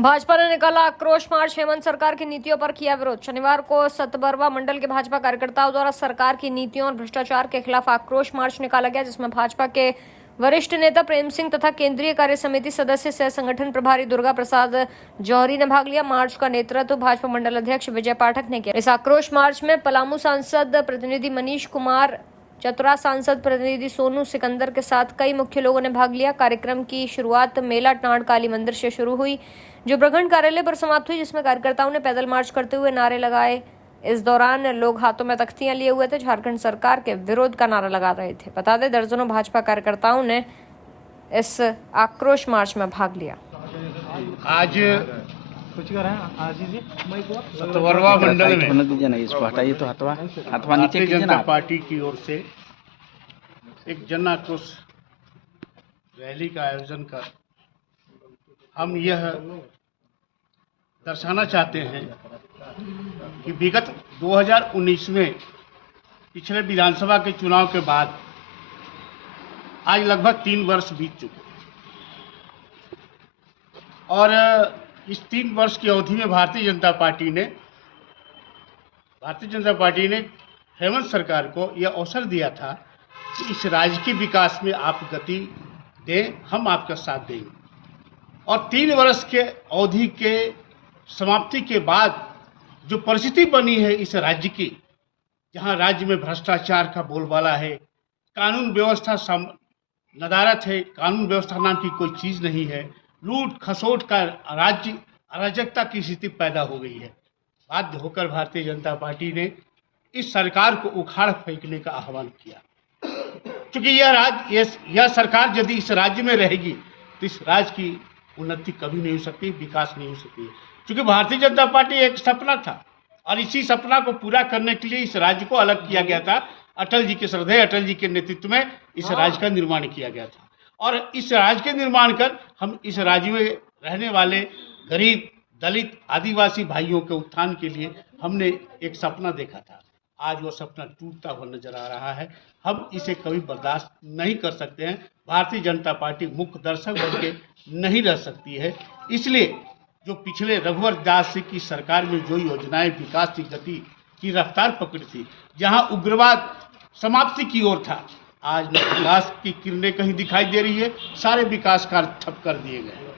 भाजपा ने निकाला आक्रोश मार्च। हेमंत सरकार की नीतियों पर किया विरोध। शनिवार को सतबरवा मंडल के भाजपा कार्यकर्ताओं द्वारा सरकार की नीतियों और भ्रष्टाचार के खिलाफ आक्रोश मार्च निकाला गया, जिसमें भाजपा के वरिष्ठ नेता प्रेम सिंह तथा केंद्रीय कार्य समिति सदस्य सह संगठन प्रभारी दुर्गा प्रसाद जौहरी ने भाग लिया। मार्च का नेतृत्व भाजपा मंडल अध्यक्ष विजय पाठक ने किया। इस आक्रोश मार्च में पलामू सांसद प्रतिनिधि मनीष कुमार, चतरा सांसद प्रतिनिधि सोनू सिकंदर के साथ कई मुख्य लोगों ने भाग लिया। कार्यक्रम की शुरुआत मेला टांड काली मंदिर से शुरू हुई, जो प्रखंड कार्यालय पर समाप्त हुई, जिसमें कार्यकर्ताओं ने पैदल मार्च करते हुए नारे लगाए। इस दौरान लोग हाथों में तख्तियां लिए हुए थे, झारखंड सरकार के विरोध का नारा लगा रहे थे। बता दें, दर्जनों भाजपा कार्यकर्ताओं ने इस आक्रोश मार्च में भाग लिया। आज सतबरवा मंडल में इसको हटाइए, तो हथवा नीचे भारतीय कीजिए जनता ना। पार्टी की ओर से एक जन आक्रोश रैली का आयोजन कर हम यह दर्शाना चाहते हैं कि विगत 2019 में पिछले विधानसभा के चुनाव के बाद आज लगभग 3 वर्ष बीत चुके और इस 3 वर्ष की अवधि में भारतीय जनता पार्टी ने हेमंत सरकार को यह अवसर दिया था कि इस राज्य के विकास में आप गति दें, हम आपका साथ देंगे। और 3 वर्ष के अवधि के समाप्ति के बाद जो परिस्थिति बनी है इस राज्य की, जहां राज्य में भ्रष्टाचार का बोलबाला है, कानून व्यवस्था नदारत है, कानून व्यवस्था नाम की कोई चीज़ नहीं है, लूट खसोट का राज्य, अराजकता की स्थिति पैदा हो गई है। बाध्य होकर भारतीय जनता पार्टी ने इस सरकार को उखाड़ फेंकने का आह्वान किया, क्योंकि यह सरकार यदि इस राज्य में रहेगी तो इस राज्य की उन्नति कभी नहीं हो सकती, विकास नहीं हो सकती। क्योंकि भारतीय जनता पार्टी एक सपना था और इसी सपना को पूरा करने के लिए इस राज्य को अलग किया गया था। अटल जी के श्रद्धेय अटल जी के नेतृत्व में इस राज्य का निर्माण किया गया था और इस राज्य के निर्माण कर हम इस राज्य में रहने वाले गरीब, दलित, आदिवासी भाइयों के उत्थान के लिए हमने एक सपना देखा था। आज वो सपना टूटता हुआ नजर आ रहा है। हम इसे कभी बर्दाश्त नहीं कर सकते हैं। भारतीय जनता पार्टी मुख्य दर्शक बन के नहीं रह सकती है। इसलिए जो पिछले रघुवर दास की सरकार में जो योजनाएं विकास की गति की रफ्तार पकड़ी थी, जहां उग्रवाद समाप्ति की ओर था, आज न विकास की किरणें कहीं दिखाई दे रही है। सारे विकास कार्य ठप कर दिए गए,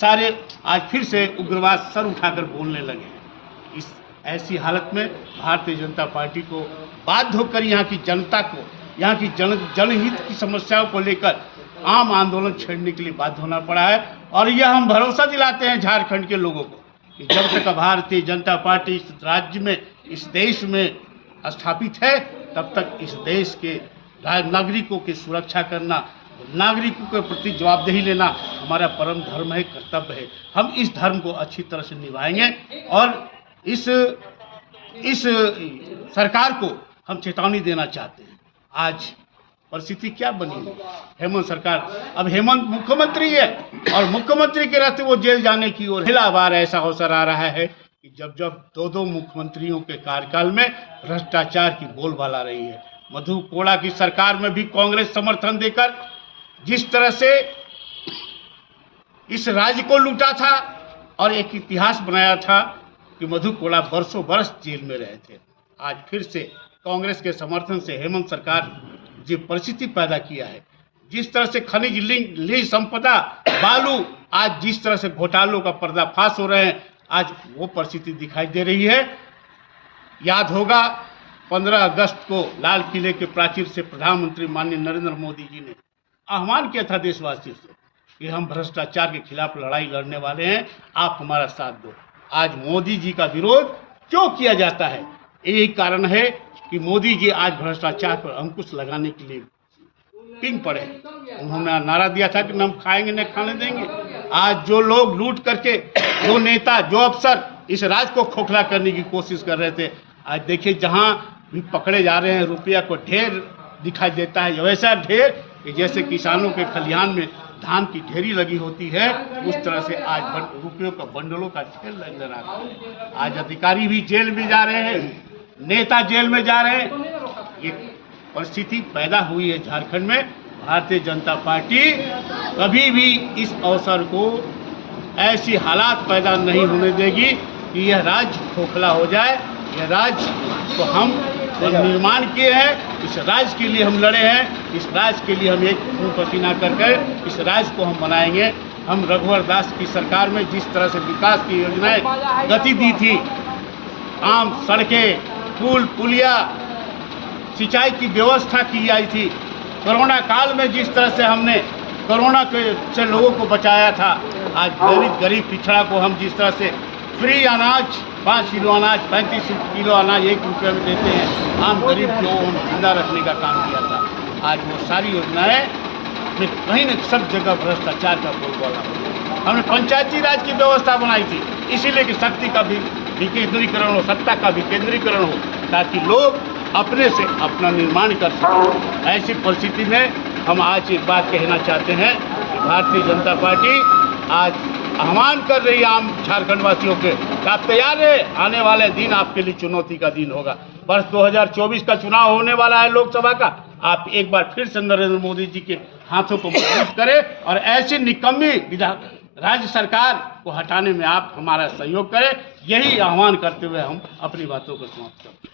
सारे आज फिर से उग्रवाद सर उठाकर बोलने लगे। इस ऐसी हालत में भारतीय जनता पार्टी को बाध्य होकर यहाँ की जनता को, यहाँ की जनहित की समस्याओं को लेकर आम आंदोलन छेड़ने के लिए बाध्य होना पड़ा है। और यह हम भरोसा दिलाते हैं झारखंड के लोगों को कि जब तक भारतीय जनता पार्टी इस राज्य में, इस देश में स्थापित है, तब तक इस देश के नागरिकों की सुरक्षा करना, नागरिकों के प्रति जवाबदेही लेना हमारा परम धर्म है, कर्तव्य है। हम इस धर्म को अच्छी तरह से निभाएंगे और इस सरकार को हम चेतावनी देना चाहते हैं। आज परिस्थिति क्या बनी है? हेमंत सरकार, अब हेमंत मुख्यमंत्री है और मुख्यमंत्री के रहते वो जेल जाने की ओर। पहला बार ऐसा अवसर आ रहा है कि जब 2 मुख्यमंत्रियों के कार्यकाल में भ्रष्टाचार की बोलबाला रही है। मधु कोड़ा की सरकार में भी कांग्रेस समर्थन देकर जिस तरह से इस राज्य को लूटा था और एक इतिहास बनाया था कि मधु कोड़ा बरसों बरस जेल में रहे थे। आज फिर से कांग्रेस के समर्थन से हेमंत सरकार जो परिस्थिति पैदा किया है, जिस तरह से खनिज लीज संपदा, बालू, आज जिस तरह से घोटालों का पर्दाफाश हो रहे हैं, आज वो परिस्थिति दिखाई दे रही है। याद होगा 15 अगस्त को लाल किले के प्राचीर से प्रधानमंत्री माननीय नरेंद्र मोदी जी ने आह्वान किया था देशवासियों से कि हम भ्रष्टाचार के खिलाफ लड़ाई लड़ने वाले हैं, आप हमारा साथ दो। आज मोदी जी का विरोध क्यों किया जाता है? यही कारण है कि मोदी जी आज भ्रष्टाचार पर अंकुश लगाने के लिए पिंग पड़े। उन्होंने नारा दिया था कि हम खाएंगे न खाने देंगे। आज जो लोग लूट करके, जो नेता, जो अफसर इस राज्य को खोखला करने की कोशिश कर रहे थे, आज देखिए जहां भी पकड़े जा रहे हैं, रुपया को ढेर दिखाई देता है। वैसा ढेर कि जैसे किसानों के खलिहान में धान की ढेरी लगी होती है, उस तरह से आज रुपयों का बंडलों का ढेर नजर आ रहा है। आज अधिकारी भी जेल में जा रहे हैं, नेता जेल में जा रहे हैं। ये परिस्थिति पैदा हुई है झारखंड में। भारतीय जनता पार्टी कभी भी इस अवसर को ऐसी हालात पैदा नहीं होने देगी कि यह राज्य खोखला हो जाए। यह राज्य को हम निर्माण किए हैं, इस राज्य के लिए हम लड़े हैं, इस राज्य के लिए हम एक खून पसीना करके इस राज्य को हम बनाएंगे। हम रघुवर दास की सरकार में जिस तरह से विकास की योजनाएं गति दी थी, आम सड़कें, पुल पुलिया, सिंचाई की व्यवस्था की आई थी, कोरोना काल में जिस तरह से हमने कोरोना के से लोगों को बचाया था, आज गरीब पिछड़ा को हम जिस तरह से फ्री अनाज 5 किलो अनाज 35 किलो अनाज 1 रुपये में देते हैं, आम गरीब को हम जिंदा रखने का काम किया था। आज वो सारी योजनाएं में कहीं न सब जगह भ्रष्टाचार का बोलबाला हो गया। हमने पंचायती राज की व्यवस्था बनाई थी, इसीलिए कि शक्ति का भी विकेंद्रीकरण हो, सत्ता का विकेंद्रीकरण हो, ताकि लोग अपने से अपना निर्माण कर सकें। ऐसी परिस्थिति में हम आज एक बात कहना चाहते हैं कि भारतीय जनता पार्टी आज आह्वान कर रही है आम झारखंड वासियों के, आप तैयार है, आने वाले दिन आपके लिए चुनौती का दिन होगा। वर्ष 2024 का चुनाव होने वाला है लोकसभा का। आप एक बार फिर से नरेंद्र मोदी जी के हाथों को मजबूत करें और ऐसी निकम्मी राज्य सरकार को हटाने में आप हमारा सहयोग करें। यही आह्वान करते हुए हम अपनी बातों को समाप्त करते हैं।